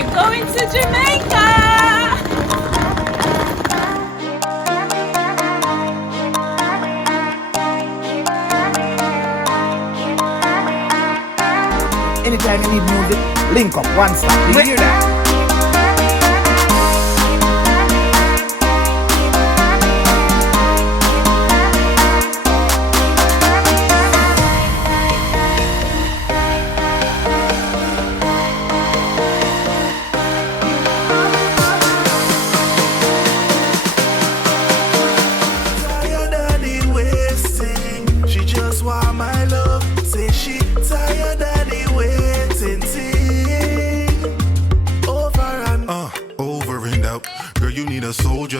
We're going to Jamaica. Anytime you need music, link up, one stop. Did you hear that?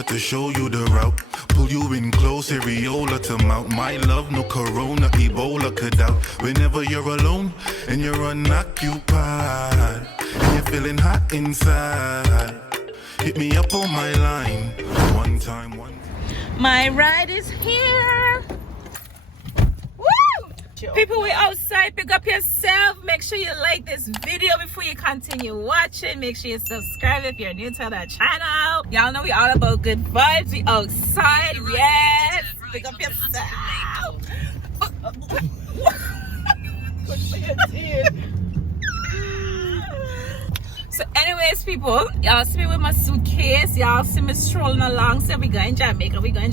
To show you the route, pull you in close, areola to mount. My love, no corona, Ebola could out. Whenever you're alone and you're unoccupied, and you're feeling hot inside, hit me up on my line. One time. My ride is here. People, we're outside. Pick up yourself. Make sure you like this video before you continue watching. Make sure you subscribe if you're new to the channel. Y'all know we all about good vibes. We outside. Yes. Pick up yourself. So anyways, people, y'all see me with my suitcase. Y'all see me strolling along. So we going Jamaica. We going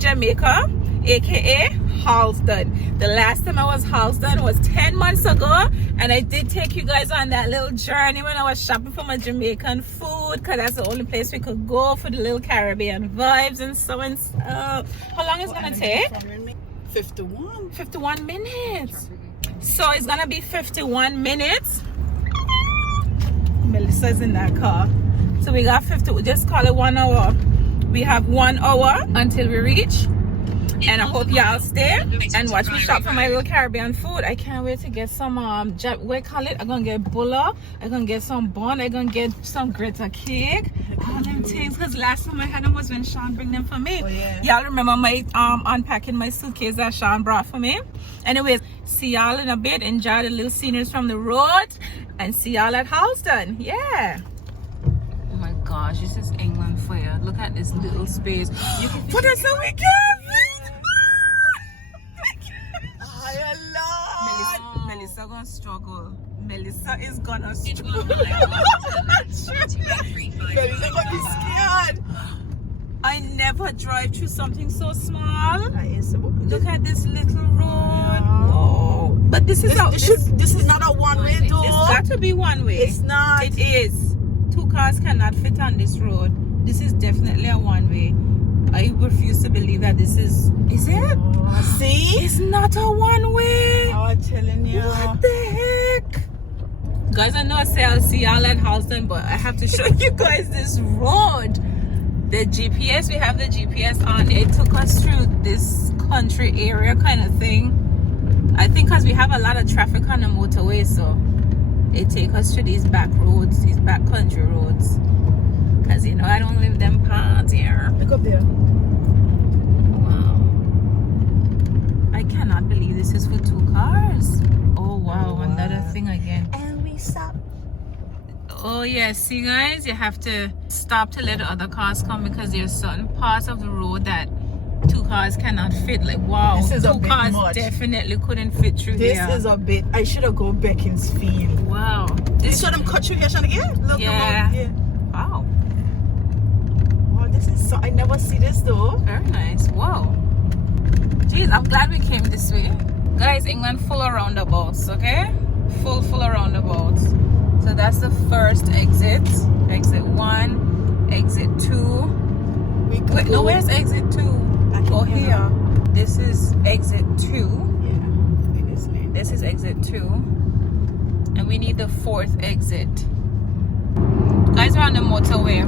Jamaica, aka Harlesden. The last time I was Harlesden was 10 months ago, and I did take you guys on that little journey when I was shopping for my Jamaican food, because that's the only place we could go for the little Caribbean vibes and so and so. How long is it gonna take? 51 minutes. So it's gonna be 51 minutes. Melissa's in that car, so we got 50. Just call it 1 hour. We have 1 hour until we reach. And I hope y'all stay and watch me shop for my little Caribbean food. I can't wait to get some what call it? I'm gonna get bulla, I'm gonna get some bun, I'm gonna get some grita cake, all them things, because last time I had them was when Sean bring them for me. Y'all remember my unpacking my suitcase that Sean brought for me. Anyways, see y'all in a bit. Enjoy the little sceneries from the road, and see y'all at Harlesden. Yeah. Oh my gosh, this is England for you. Look at this little space. You can put us a weekend. Melissa gonna struggle. Melissa is gonna struggle. Melissa gonna be scared. I never drive through something so small. Look at this little road. Oh. But this is this is not a one-way door. It's got to be one way. It's not. It is. 2 cars cannot fit on this road. This is definitely a one-way. I refuse to believe that this is it? Oh, see? It's not a one-way. I'm telling you. What the heck? Guys, I know I say I'll see y'all at Harlesden, but I have to show you guys this road. The GPS, we have the GPS on. It took us through this country area kind of thing. I think because we have a lot of traffic on the motorway, so it takes us through these back roads, these back country roads. Because, you know, I don't live them parts here. Look up there. Wow. I cannot believe this is for 2 cars. Oh, wow. Another thing again. And we stop. Oh, yeah. See, guys, you have to stop to let the other cars come, because there's certain parts of the road that 2 cars cannot fit. Like, wow. This is 2 cars much. Definitely couldn't fit through here. This is a bit. I should have gone Beaconsfield. Wow. This should have cut through here, Sean, again? Look, yeah. Wow. This is so, I never see this though. Very nice. Wow. Jeez, I'm glad we came this way. Guys, England full of roundabouts, okay? Full of roundabouts. So that's the first exit. Exit 1, exit 2. Wait, no, where's exit 2? Oh, here. This is exit 2. Yeah. This is exit 2. And we need the 4th exit. Guys, we're on the motorway.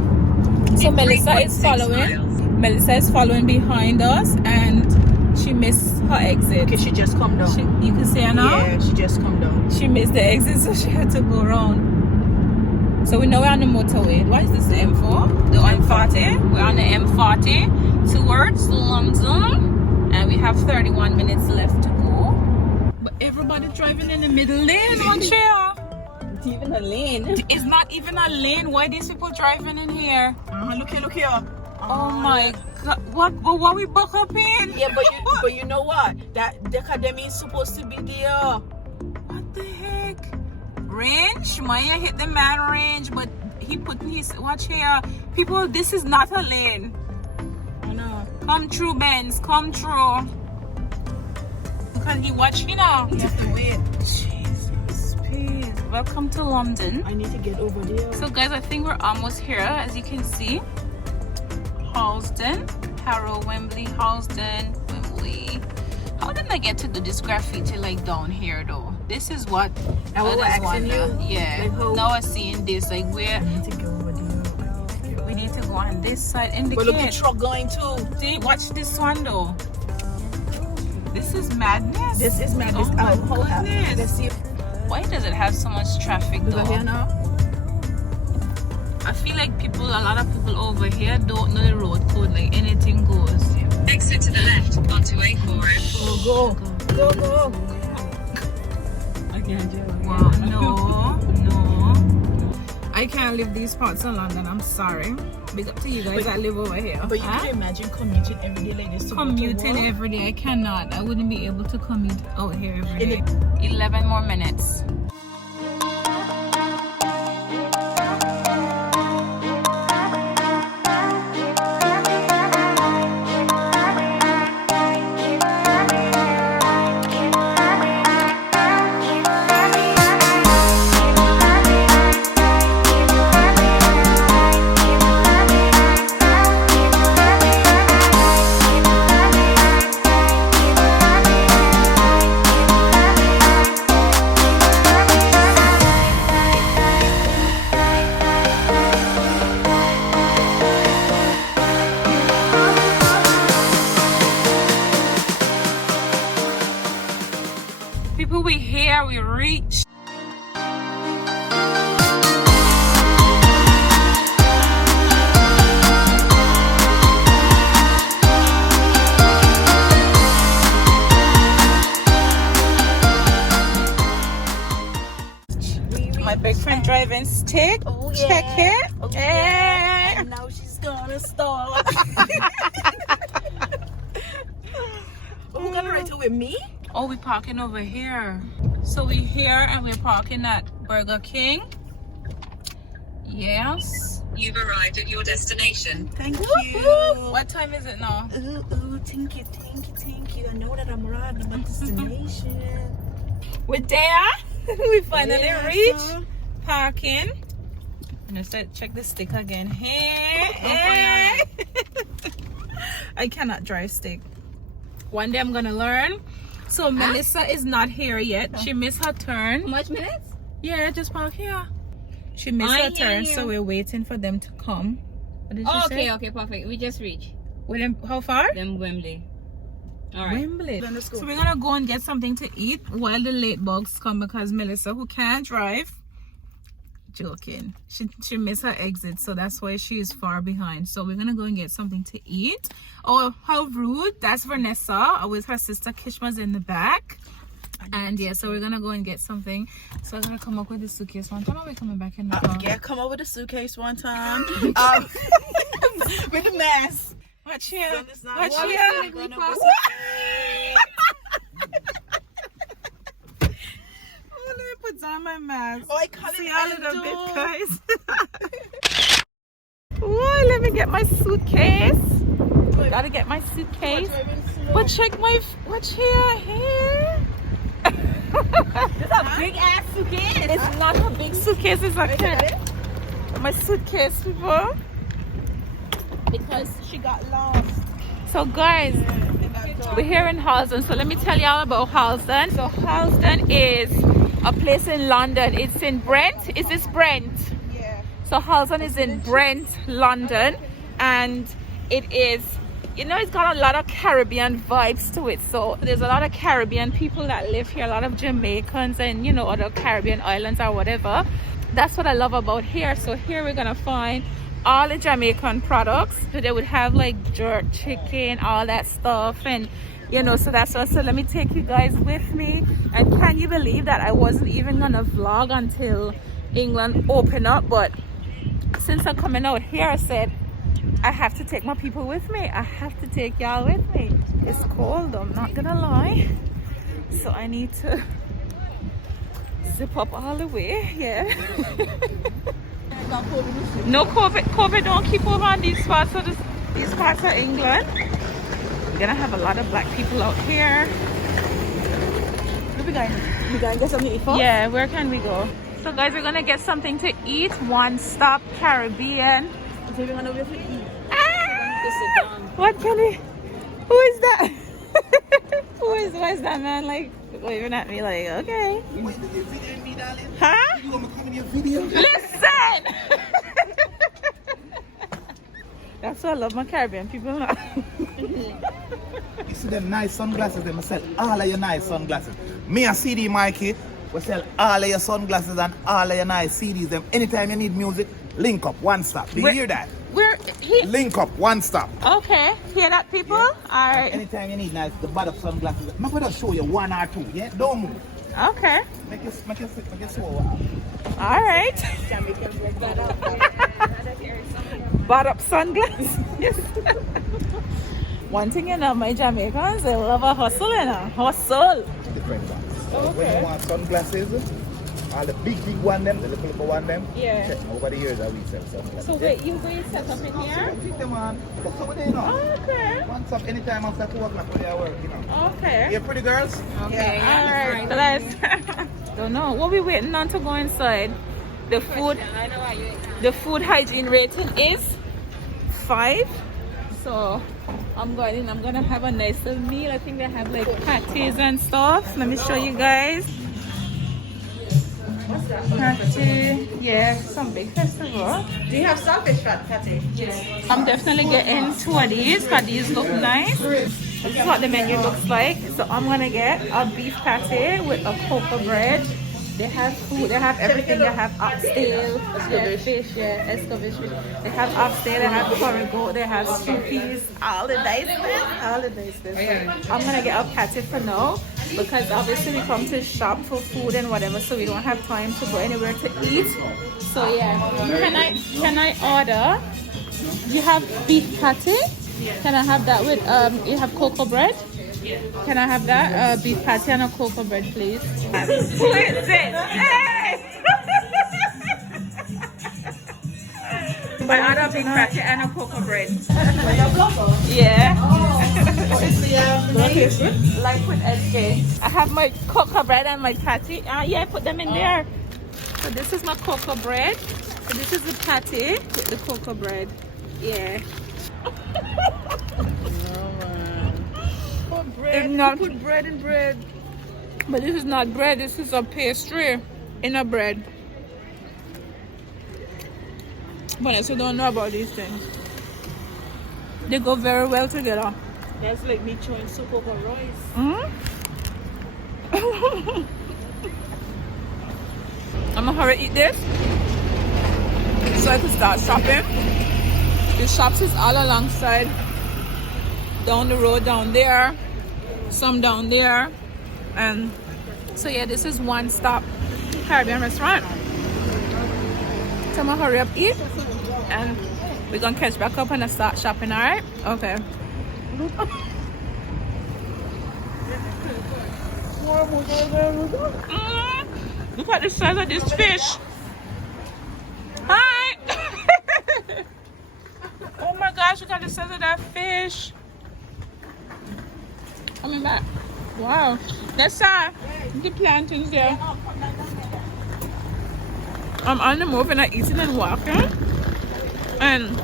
So Melissa is following. Melissa is following behind us, and she missed her exit. Okay, she just come down. You can see her now? Yeah, she just come down. She missed the exit, so she had to go around. So we know we're on the motorway. What is this, the M4? The M40. We're on the M40 towards London, and we have 31 minutes left to go. But everybody driving in the middle lane, aren't you? not even a lane. It's not even a lane. Why these people driving in here? Look here. Oh my God! What we buck up in? Yeah, but you know what? That the academy is supposed to be there. What the heck? Range? Maya hit the man range, but he put his watch here. People, this is not a lane. I know. Come true, Benz. Come true. Because he watch, you know. You have to wait. Jesus, please. Welcome to London. I need to get over there. So guys, I think we're almost here. As you can see, Harlesden, Harrow, Wembley, Harlesden, Wembley. How did I get to do this graffiti like down here though? This is what I was asking you. Yeah. Like now I seeing this like where I need to go over there. we need to go on this side. But look at truck going too. See, watch this one though. This is madness. This is madness. Oh my goodness. Let's see. Why does it have so much traffic though? Over here now. I feel like a lot of people over here don't know the road code, like anything goes. Exit to the left onto A4. Go. I can't do it. Wow, no. I can't live these parts of London, I'm sorry. Big up to you guys that live over here. But you can imagine commuting every day like this. Commuting every day, I cannot. I wouldn't be able to commute out here every day. 11 more minutes. People, we here, we reached. My big friend driving stick. Oh, yeah. Check it. Oh, Yeah. And now she's gonna stop. Who gonna ride it with me? Oh, we're parking over here. So we're here and we're parking at Burger King. Yes. You've arrived at your destination. Thank you. What time is it now? Thank you. I know that I'm right at my destination. We're there. We finally Yeah, reached so- parking. Let's check the stick again. Hey. I cannot drive stick. One day I'm gonna learn. So Melissa is not here yet. She missed her turn. How much minutes? Yeah, just park here. She missed her turn, so we're waiting for them to come. What did you say? Okay, perfect. We just reached. With them, how far? Them Wembley. All right. Wembley. Then let's go. So we're gonna go and get something to eat while the late bugs come because Melissa, who can't drive, joking, she missed her exit, so that's why she is far behind. So we're gonna go and get something to eat. Oh, how rude! That's Vanessa with her sister Kishma's in the back. And yeah, so we're gonna go and get something. So I'm gonna come up with the suitcase one time. Are we coming back in the car? Yeah, come over the suitcase one time. With the mess. Watch here. Watch Watch here. Oh, let me put down my mask. Oh, I can't See a little bit, guys. Whoa, let me get my suitcase. Gotta get my suitcase. But check my, watch here. It's a big ass suitcase. It's not a big suitcase, it's a my suitcase, people. Because she got lost. So guys, we're here in Harlesden, so let me tell y'all about Harlesden. So Harlesden is a place in London. It's in Brent. Is this Brent? Yeah. So Harlesden is in Brent, London, and it is, you know, it's got a lot of Caribbean vibes to it. So there's a lot of Caribbean people that live here, a lot of Jamaicans and, you know, other Caribbean islands or whatever. That's what I love about here. So here we're gonna find all the Jamaican products. So they would have like jerk chicken, all that stuff, and you know, so that's what. So let me take you guys with me. And can you believe that I wasn't even gonna vlog until England opened up? But since I'm coming out here, I said I have to take my people with me. I have to take y'all with me. It's cold, I'm not gonna lie. So I need to zip up all the way. Yeah. No COVID. COVID don't keep over on these parts. So these parts of England. We're gonna have a lot of black people out here. We going get something to eat for? Yeah, where can we go? So guys, we're gonna get something to eat. One Stop Caribbean. So we're gonna wait for eat. What can we? Who is that? Why is that man like waving at me like, okay? Huh? Listen! That's why I love my Caribbean people now. You see them nice sunglasses, they sell all of your nice sunglasses. Me and CD Mikey, we sell all of your sunglasses and all of your nice CDs. Them anytime you need music, link up, one stop. Do you hear that? Link up, one stop. Okay, hear that, people? Yeah. All right. Anytime you need nice, the bad of sunglasses. I'm going to show you one or two, yeah? Don't move. Okay. Make it slow. All right. Bought up sunglasses. One thing you know, my Jamaicans, they love a hustle, you know. Hustle. Different ones. Okay. When you want sunglasses, all the big one them, the little one them. Yeah. Check over the years that we sell sunglasses. So wait, you going to set up in here? Take them on. Look over there, you know. Oh, okay. Once up anytime after 2 o'clock when they work, you know. Okay. You pretty girls? Okay. Yeah, all right. Let's. Don't know. What we waiting on to go inside? The food hygiene rating is 5. So I'm going in. I'm gonna have a nice little meal. I think they have like patties and stuff. Let me show you guys. Patty, yeah, some big festival. Do you have starfish patty? Yes. I'm definitely getting 2 of these because these look nice. This is what the menu looks like. So I'm gonna get a beef patty with a cocoa bread. They have food, they have everything. They have oxtail, fish, escovitch fish. They have oxtail, they have curry goat, they have soupies, all the nice stuff. I'm gonna get a patty for now because obviously we come to shop for food and whatever, so we don't have time to go anywhere to eat. So yeah, can I order? You have beef patty? Can I have that with you have cocoa bread? Can I have that beef patty and a cocoa bread, please? Who is it? Hey! I order a beef patty and a cocoa bread. Yeah. Like with SK. I have my cocoa bread and my patty. Yeah, I put them in there. So this is my cocoa bread. So this is the patty with the cocoa bread. Yeah. Bread. Not, put bread in bread. But this is not bread, this is a pastry in a bread. But I still don't know about these things. They go very well together. That's like me chewing soup over rice. I'm gonna hurry eat this so I can start shopping. The shops is all alongside down the road down there, some down there, and so yeah, this is One Stop Caribbean restaurant. So I'm gonna hurry up eat and we're gonna catch back up and start shopping. All right? Okay. Look at the size of this fish. Hi. Oh my gosh, look at the size of that fish. Coming back. Wow. That's the plantains there. I'm on the move and I'm eating and walking. And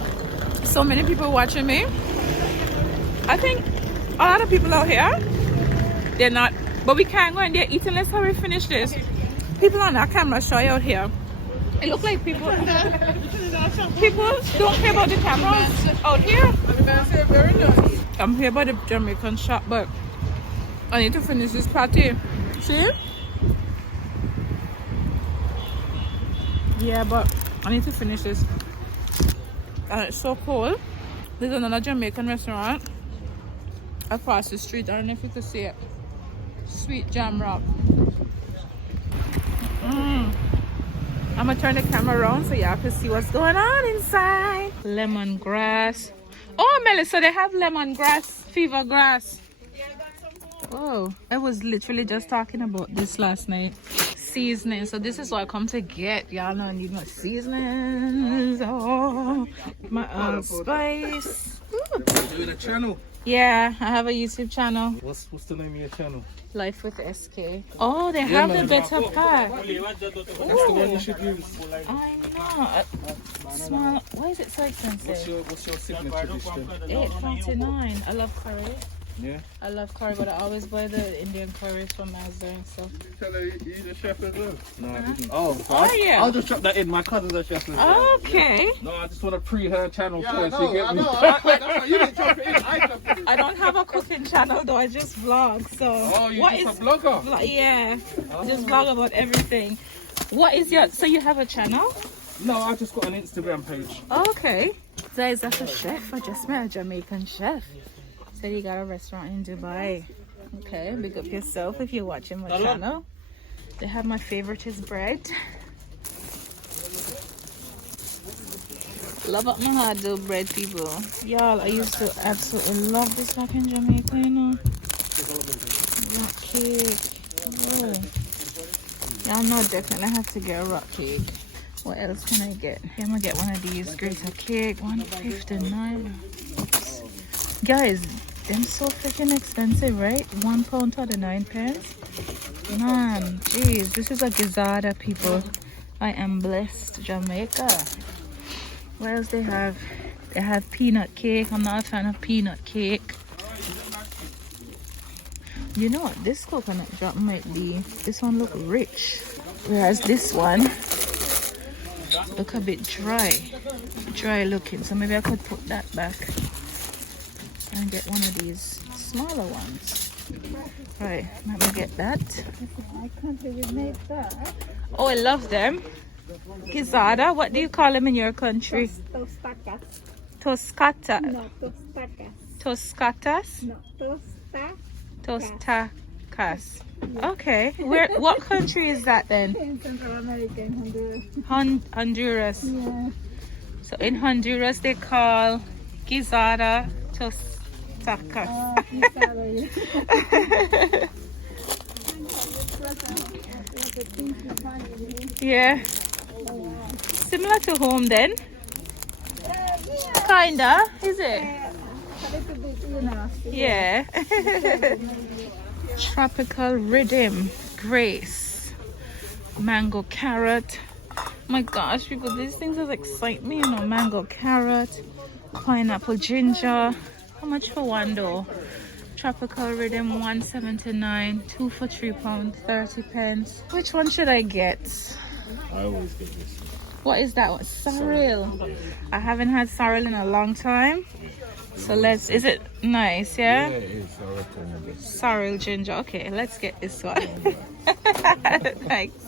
so many people watching me. I think a lot of people out here, they're not, but we can't go in there eating. Let's hurry finish this. People on that camera shy out here. It looks like people don't care about the cameras out here. I'm here by the Jamaican shop, but I need to finish this patty. See? Yeah, but I need to finish this. and it's so cool. There's another Jamaican restaurant across the street. I don't know if you can see it. Sweet Jam Rock. I'm gonna turn the camera around so y'all can see what's going on inside. Lemongrass. Oh, Melissa, they have lemongrass, fever grass. Oh, I was literally just talking about this last night. Seasoning. So this is what I come to get. Y'all know I need my seasonings. Oh, my spice. You doing a channel? Yeah, I have a YouTube channel. What's the name of your channel? Life with SK. Oh, they have the better pack. That's the one you should use. I know. Small. Why is it so expensive? What's your signature dish then? $8.99. I love curry. Yeah. I love curry, but I always buy the Indian curries from Asda. So. Tell her you're the chef as well. No, I didn't. I'll just drop that in. My cousin's a chef as well. Okay. No, I just want to pre her channel first. I You get me? you didn't drop it in. I dropped it in. I don't have a cooking channel though. I just vlog. So. Oh, you're just a blogger? Yeah. Just vlog about everything. What is your? So you have a channel? No, I just got an Instagram page. Okay. Guys, that's a chef. I just met a Jamaican chef. Said he got a restaurant in Dubai. Okay, big up yourself if you're watching my channel. They have my favorite is bread. Love up my heart though, bread people. Y'all, I used to absolutely love this back in Jamaica, you know. Rock cake. Oh. Y'all know definitely have to get a rock cake. What else can I get? I'm gonna get one of these. Greater cake, $1.59. Oops. Guys, them so freaking expensive, right? £1.39. Man, jeez, this is a gizzada, people. I am blessed. Jamaica. What else they have? They have peanut cake. I'm not a fan of peanut cake. You know what? This coconut drop might be. This one look rich, whereas this one look a bit dry looking. So maybe I could put that back and get one of these smaller ones. Right, let me get that. I can't even make that. Oh, I love them. Gizzada, what do you call them in your country? Toscata. No, tostacas. Toscatas? No, Tostacas. Okay. What country is that then? In Central America, in Honduras. Honduras. Yeah. So in Honduras they call gizzada tostacas. Yeah. Similar to home then? Kinda, is it? Yeah. Tropical rhythm, grace, mango carrot. My gosh, people, these things just excite me, you know. Mango carrot, pineapple ginger. How much for one though? Tropical rhythm, $1.79. 2 for £3.30. Which one should I get? I always get this. What is that one? Sorrel. I haven't had sorrel in a long time. So let's, is it nice, yeah? Yeah, it is. I recommend it. Sorrel ginger. Okay, let's get this one. Thanks.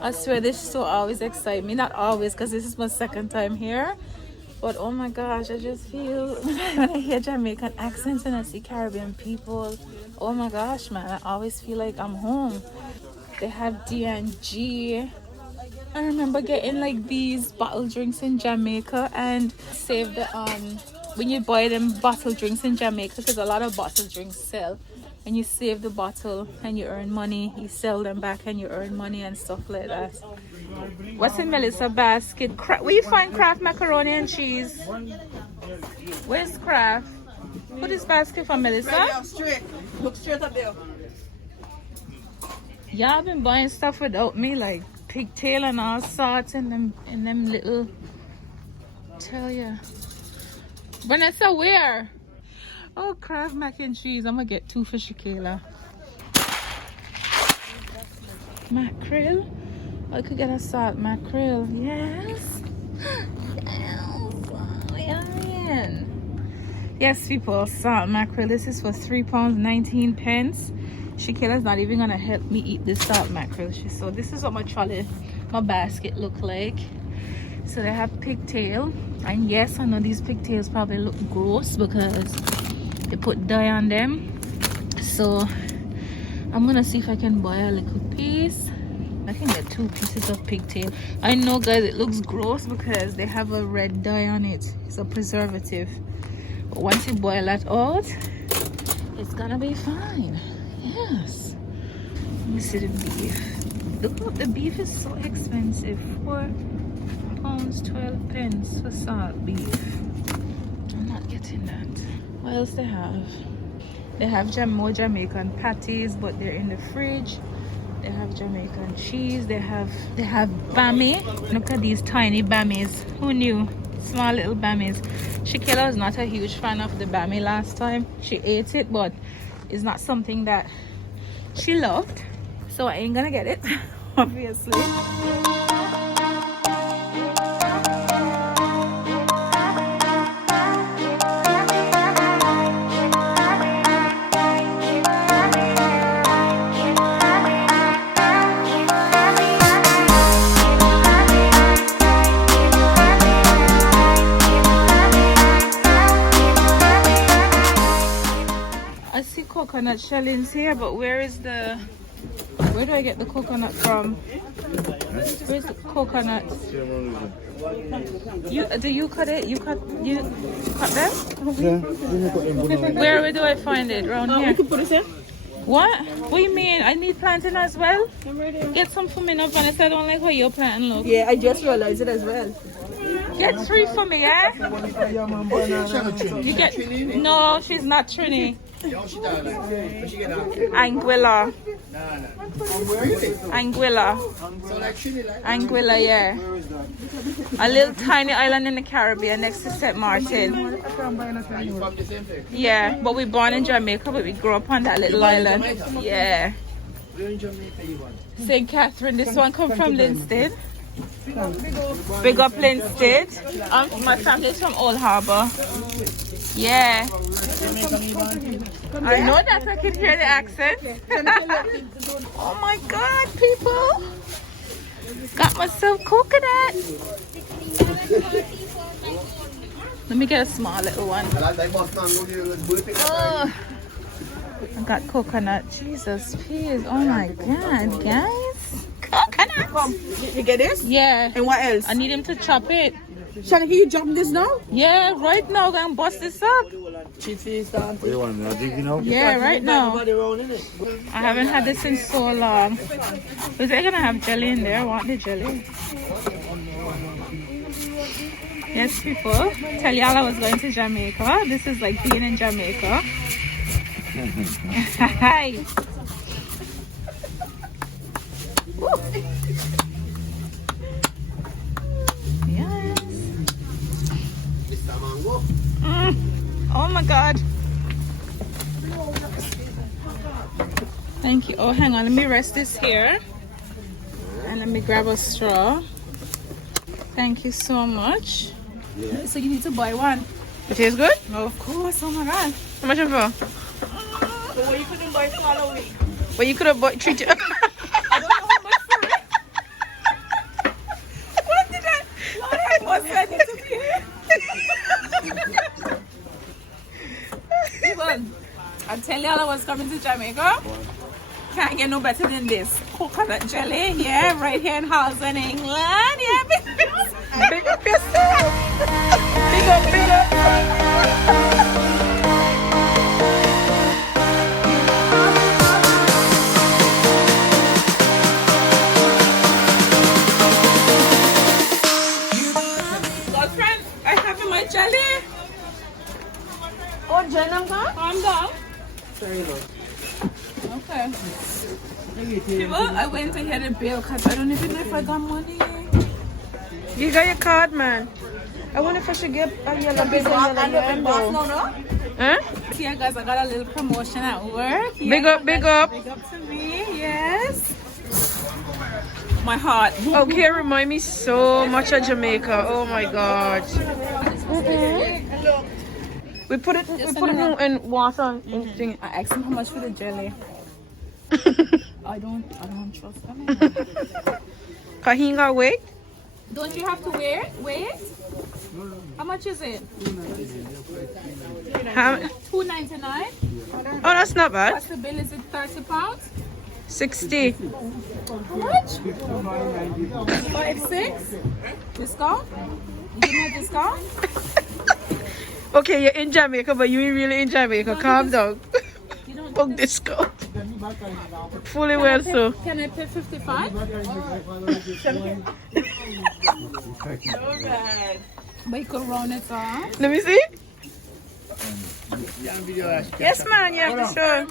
I swear this store always excites me. Not always, because this is my second time here. But oh my gosh, I just feel when I hear Jamaican accents and I see Caribbean people, oh my gosh, man, I always feel like I'm home. They have D&G. I remember getting like these bottle drinks in Jamaica and save the when you buy them bottle drinks in Jamaica, because a lot of bottle drinks sell, and you save the bottle and you earn money, you sell them back and you earn money and stuff like that. What's in Melissa basket? Where you find Kraft macaroni and cheese? Where's Kraft? Put this basket for Melissa. Straight. Look straight up there. Y'all been buying stuff without me, like pigtail and all sorts in them little. Tell ya. Vanessa, where? Oh, Kraft mac and cheese. I'm gonna get 2 for ShéKayla. Mackerel. I could get a salt mackerel. Yes. Yes, people, salt mackerel. This is for £3.19. ShéKayla's not even gonna help me eat this salt mackerel. So this is what my trolley, my basket look like. So they have pigtail, and yes, I know these pigtails probably look gross because they put dye on them. So I'm gonna see if I can buy a little piece. I can get 2 pieces of pigtail. I know, guys, it looks gross because they have a red dye on it. It's a preservative. But once you boil that out, it's gonna be fine. Yes. Let me see the beef. Look, the beef is so expensive. £4.12 for salt beef. I'm not getting that. What else they have? They have more Jamaican patties, but they're in the fridge. They have Jamaican cheese. They have bammy. Look at these tiny bammies. Who knew? Small little bammies. ShéKayla was not a huge fan of the bammy last time. She ate it, but it's not something that she loved. So I ain't gonna get it, obviously. Coconut shellings here, but where do I get the coconut from? Where's the coconut? Do you cut it? You cut them? Where do I find it? Around here? We can put it here. What do you mean? I need planting as well? Get some for me now, Vanessa. I don't like how you're planting, look. Yeah, I just realized it as well. Get 3 for me, yeah? You get... No, she's not Trini. Anguilla. Anguilla, yeah. A little tiny island in the Caribbean next to St. Martin. Yeah, but we born in Jamaica, but we grew up on that little island. Yeah. St. Catherine. This one come from Linstead. Big up Linstead. My family is from Old Harbour. Yeah. I know that. I can hear the accent. Oh my God, people. Got myself coconut. Let me get a small little one. Oh, I got coconut. Jesus, please. Oh my God, guys. Coconut. You get this? Yeah. And what else? I need him to chop it. Shana, can you jump this now? Yeah, right now. I'm gonna bust this up. Yeah, right now. I haven't had this in so long. Was I gonna have jelly in there? I want the jelly. Yes, people. Tell y'all I was going to Jamaica. This is like being in Jamaica. Hi. Yes. Oh my God. Thank you. Oh, hang on. Let me rest this here. And let me grab a straw. Thank you so much. Yeah. So you need to buy one. It tastes good? Oh, of course. Oh my God. How much of it? So what you couldn't buy for all week? Well, you could have bought treat. I don't know how much for it. What did I? What said it to me? I tell y'all I was coming to Jamaica. Can't get no better than this. Coconut jelly, yeah, right here in Harlesden, England. Yeah, big up yourself. Big up, big up. Girlfriend, I have my jelly. Oh, Jen, I'm gone? Calm down. Sorry, Lord. Okay. People, I went to hear the bill because I don't even know if I got money. You got your card, man. I wonder if I should get a yellow big one. Huh? Yeah, guys, I got a little promotion at work. Yeah, Big up, big up. Big up to me, yes. My heart. Okay, remind me so much of Jamaica. Oh my God. We put it in water and thing. I asked him how much for the jelly. I don't trust him. Cause he ain't got weight. Don't you have to weigh it? How much is it? How? $2.99. Oh, that's not bad. What's the bill? Is it £30? 60. How much? 5.6. Discount? You give me a discount? Okay, you're in Jamaica, but you ain't really in Jamaica. Calm down. You don't Fuck discount. Fully well, so. Can I pay 55? No bad. But you could round it off. Let me see. Yes, man, yeah, for sure.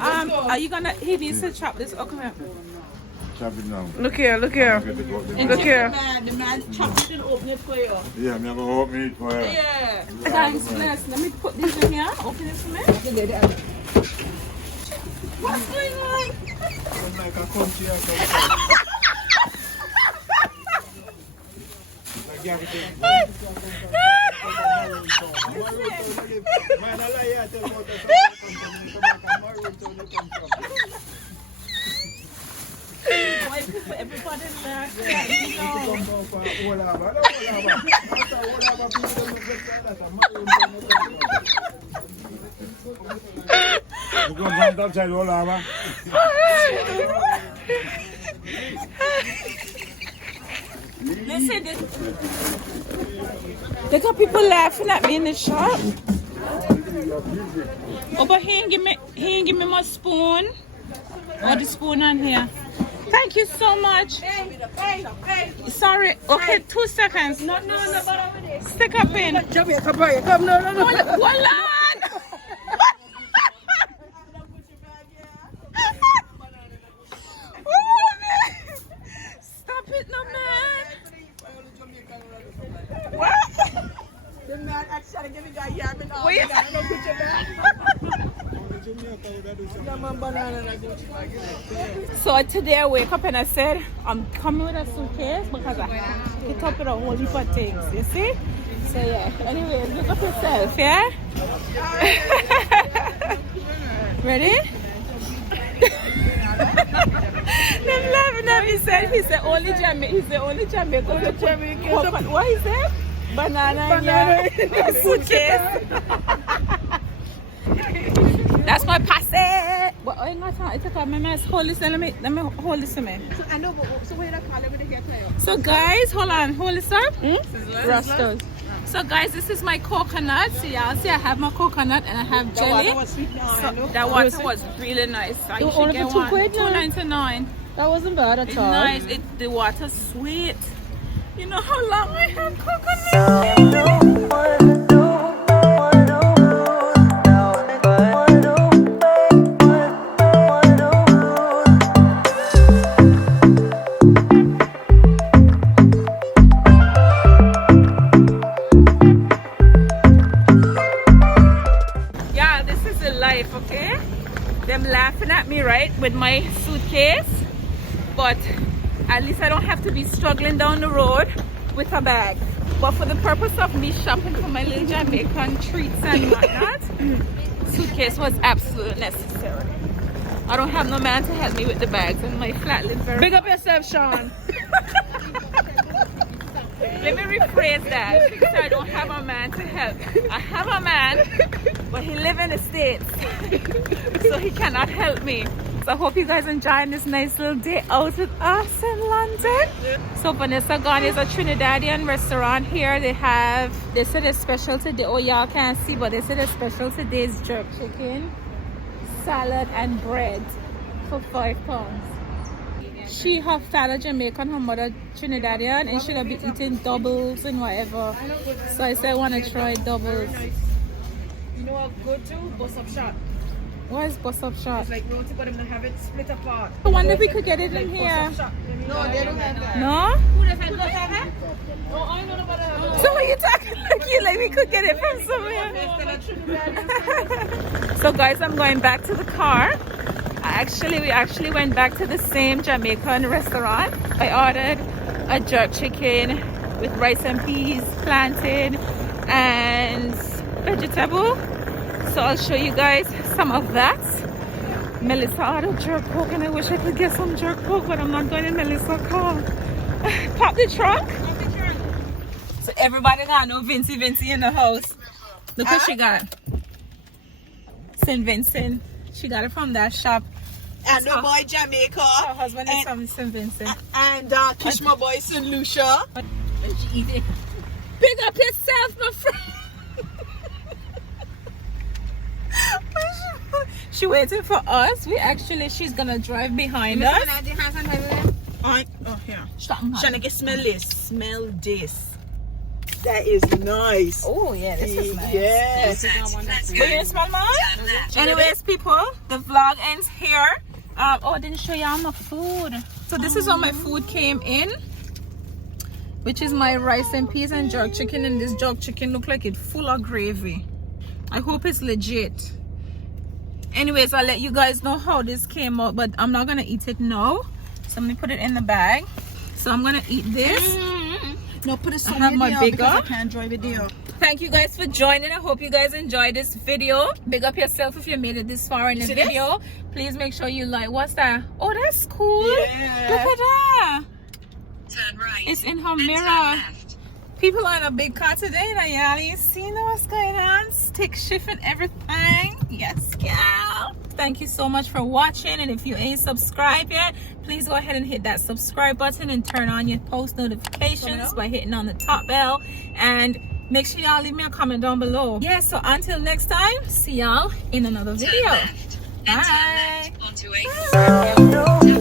Are you gonna? He needs to chop this okra. Chop it now. Look here, look here. Look here. The man chopped it and open it for you. Yeah, I'm gonna open it for you. Yeah. Thanks, bless. Let me put this in here. Open it for me. What's going on? Like a country or something. Everybody back. Listen, they got people laughing at me in the shop. Oh, but he ain't give me my spoon. Or the spoon on here. Thank you so much. Sorry. Okay, 2 seconds. No. Stick up in. Jamaica, boy, come, no. Hold on. Stop it, no man. What? The man actually giving a yam and all. So today I wake up and I said I'm coming with a suitcase because I have to pick up with a whole heap of things, you see? So yeah, anyway, look up yourself, yeah? Ready? They're laughing at me. He's the only Jamaican to put what he said? Banana in your suitcase. That's my passe. But I ain't got time. It's okay. My man's hold this. Let me hold this to me. I know, but so where the color with the hair player? So guys, hold on. Hold this up. Rastas. So guys, this is my coconut. See, y'all see I have my coconut and I have jelly. That water was really nice. So you should get one. $2.99. That wasn't bad at It's all. nice. The water's sweet. You know how long I have coconut? Okay, them laughing at me, right, with my suitcase, but at least I don't have to be struggling down the road with a bag. But for the purpose of me shopping for my little Jamaican treats and whatnot, suitcase was absolutely necessary. I don't have no man to help me with the bags and my flat lid very Big up yourself, Sean. Let me rephrase that. So I don't have a man to help. I have a man, but he lives in the States, so he cannot help me. So I hope you guys enjoying this nice little day out with us in London. So Vanessa Gone is a Trinidadian restaurant here. They said it's special today. Oh, y'all can't see, but they said it's special today is jerk chicken, salad, and bread for £5. She her father Jamaican, her mother Trinidadian, and she gonna be eating doubles and whatever. So I said I wanna try doubles. You know what? Go to Bus Up Shop. What is bus up shop? It's like roti, but them don't have it split apart. I wonder if we could get it in here. No, they don't have that. No? Who doesn't have that? Oh, I know about that. So what you talking like we could get it from somewhere? So guys, I'm going back to the car. We actually went back to the same Jamaican restaurant. I ordered a jerk chicken with rice and peas, plantain, and vegetable. So I'll show you guys some of that. Melissa ordered jerk pork and I wish I could get some jerk pork, but I'm not going in Melissa's car. Pop the trunk. So everybody got no Vincy in the house. Look what she got. St. Vincent. She got it from that shop. And the boy Jamaica. Her husband is from St. Vincent. And Kish my boy St. Lucia. Big up yourself, my friend. She waiting for us. She's gonna drive behind us. Oh, here. Shanna, smell this. Smell this. That is nice. Oh yeah, this is nice. Yes. Let's go. Will you smell mine? Turn left. Anyways, people, the vlog ends here. I didn't show y'all my food. So this is how my food came in, which is my rice and peas and jerk chicken. And this jerk chicken look like it's full of gravy. I hope it's legit. Anyways, I'll let you guys know how this came out, but I'm not gonna eat it now. So I'm gonna put it in the bag. So I'm gonna eat this. No, put it I have my bigger. I can't drive it there. Thank you guys for joining. I hope you guys enjoyed this video. Big up yourself if you made it this far in the video. Please make sure you like. What's that? Oh, that's cool. Yeah. Look at that. Turn right. It's in her Then mirror. turn left. People are in a big car today, now y'all. You see what's going on? Stick shift and everything. Yes, girl. Thank you so much for watching. And if you ain't subscribed yet, please go ahead and hit that subscribe button and turn on your post notifications by hitting on the top bell. And make sure y'all leave me a comment down below. Yeah, so until next time, see y'all in another Turn video. left. Then turn Bye. left onto A4.